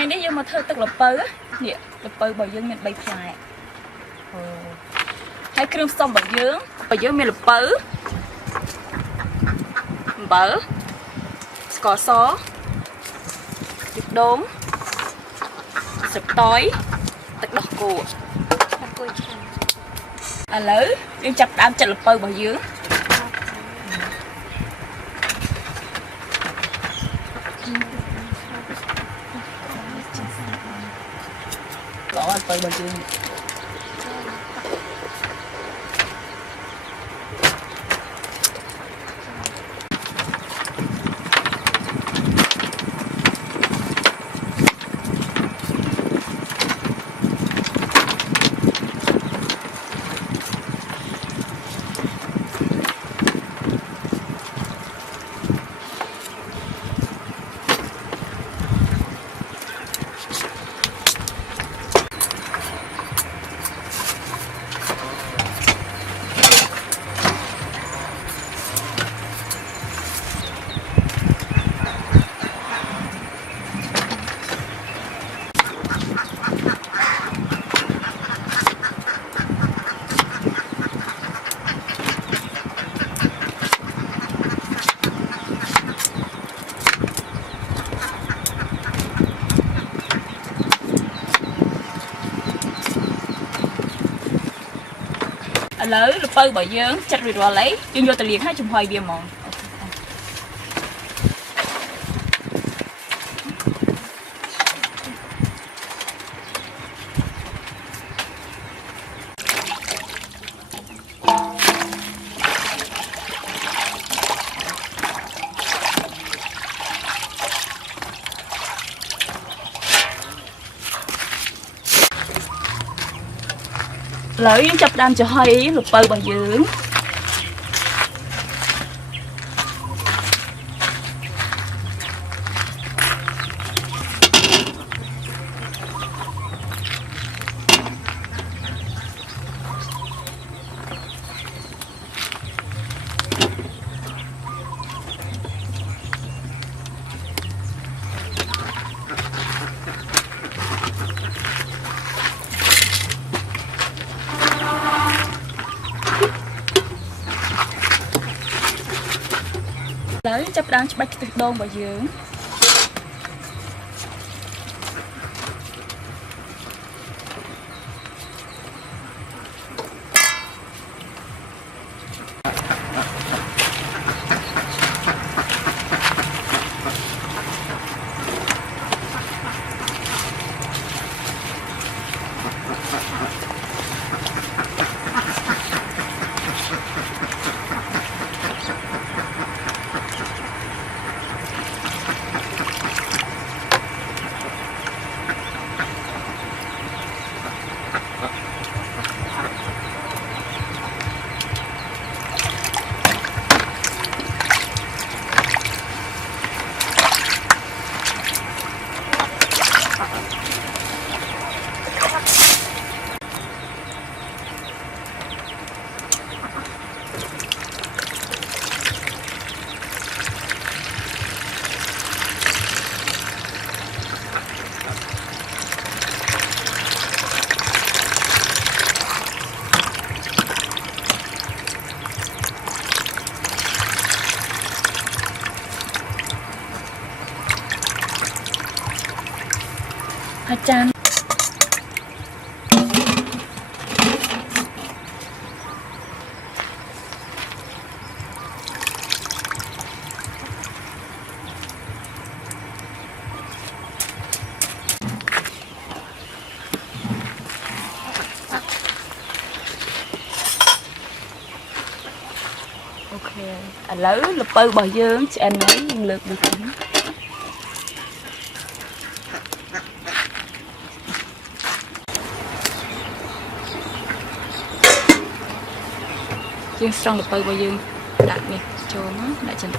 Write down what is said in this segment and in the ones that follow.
ngày nay dương mà thơ tức là bơ á nè là bơ bảo dương mình bay phải hay kêu xong bảo dương mình là bơ có xó thịt đốn sụp tối tật đỏ cua lỡ dương chặt đám chặt là bơ bảo dương có ăn bơ bảo dương lỡ là bơ bảo dương chặt rồi lấy dương vô tờ liền hai chục hoài bia mòn lỡ chập đam cho hơi lục bơ bằng dưỡng lỡ chập đam cho bạch thịt đôn bằng dưỡng chan ok lỡ lụp bơ bò dương chị anh ấy lượt được dương xong lụp bơ bò dương đặt nè cho nó lại chân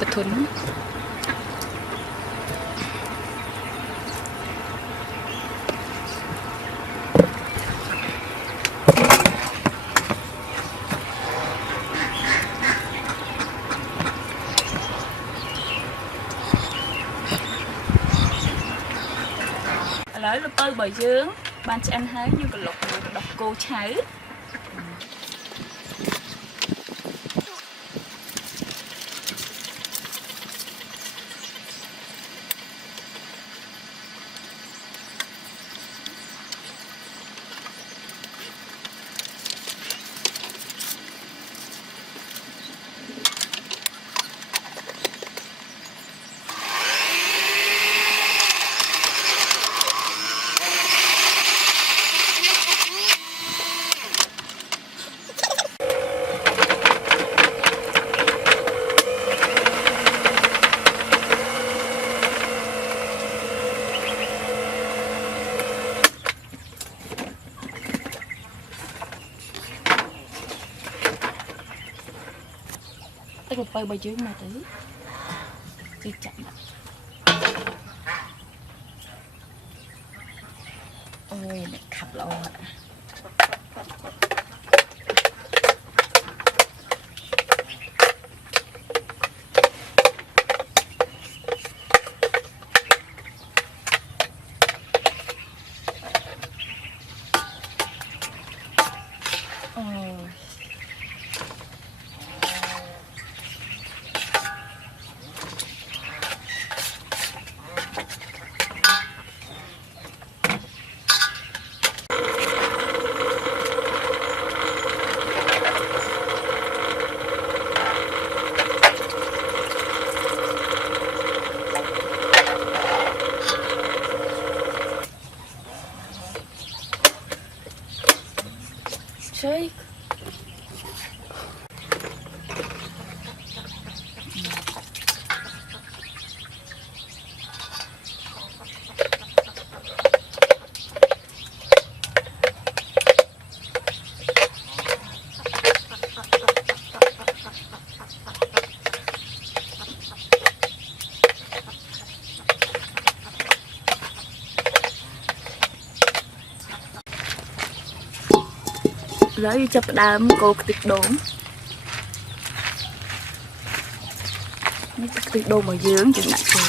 bật thuần lấy lụp bơ bờ dương ban cho ăn hết như còn lục đọc cô cháu cái lục bơ bờ dương mà tí chậm lại ôi mẹ khập lộn ạ chơi lấy chập đám cô tịch đốn tịch đốn mà dướng chừng nặng chừng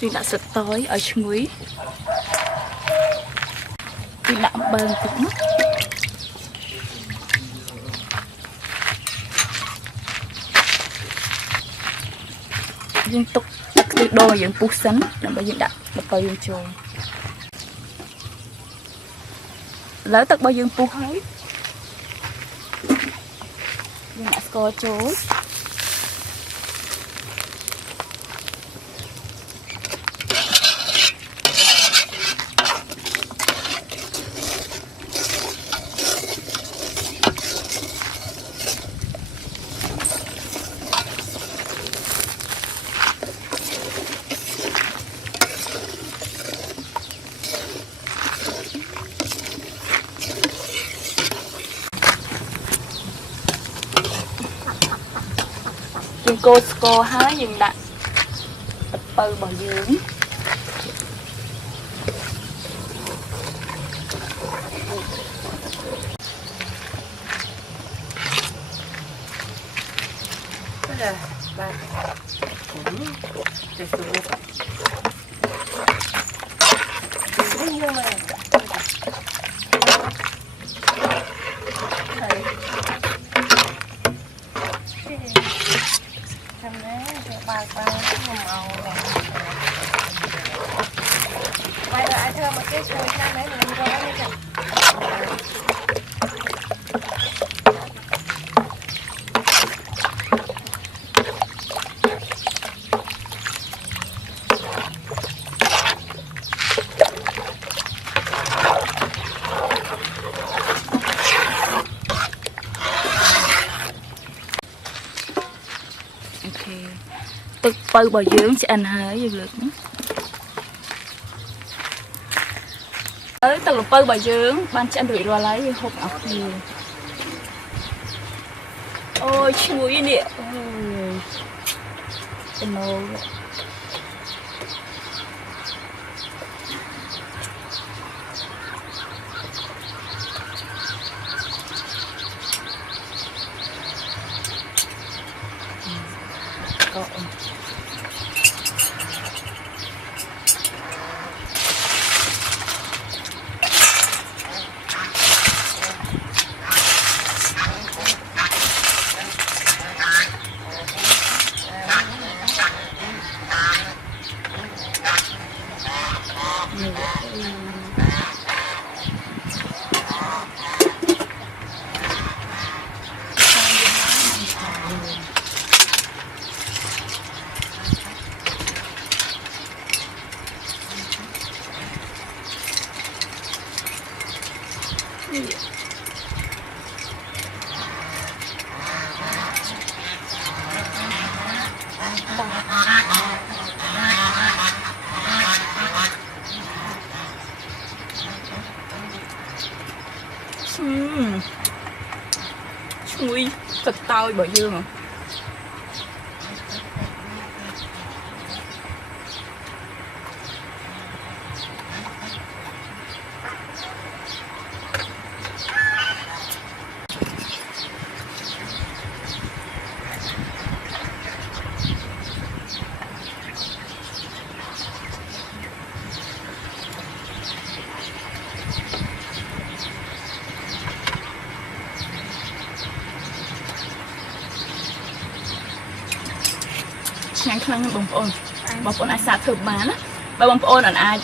chừng đã sực tối ở chuối chừng đã bơm cũng mất dương tục cái đôi dương bút sắn làm bao dương đặt một bao dương trôi lấy tật bao dương bút hết dương đã score trôi cô score hái nhưng đặt tập bơ bò dưỡng là ba cũng để xuống nhưng mà bây giờ ai thưa một cái chuối sang đấy mình cho nó như tức bơ bò dưỡng sẽ ăn hơi được tới tầng bơ bò dưỡng ban chân đuổi ra lấy hộp ọc nhiều ôi chuối nè Chui thật tao bởi dương à. Nhang khăn bông ôn ai sạch thử bán á, bông ôn ai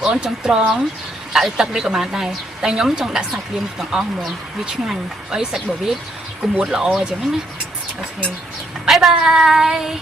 ôn trong tròn, tại tập đi của bạn này, tại nhóm trong đã sạch liền toàn o mồm, vì ngành ấy sạch bởi biết cùng một lọ chẳng hết. Ok, bye bye.